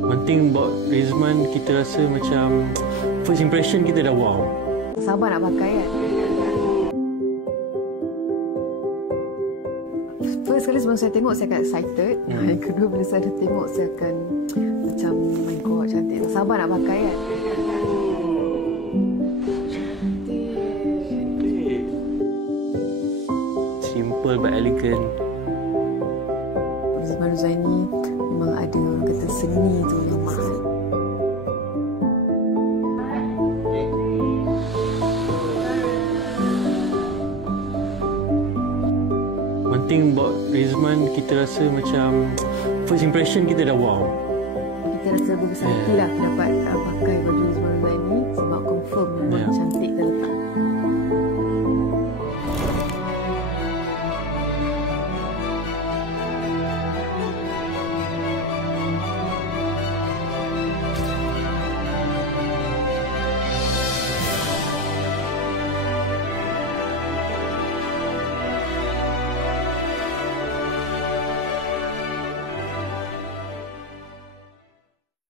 Penting buat Rizman, kita rasa macam first impression kita dah wow. Sabar nak pakai kan. First kali sebelum saya tengok, saya akan excited. Yang kedua, bila saya dah tengok, saya akan macam, oh my god, cantik. Sabar nak pakai kan. Cantik. Simple but elegant. Rizman Huzaini memang ada, orang kata seni tu yang mahal. Penting buat Rizman, kita rasa macam first impression kita dah wow. Kita rasa berbesar hati lah dapat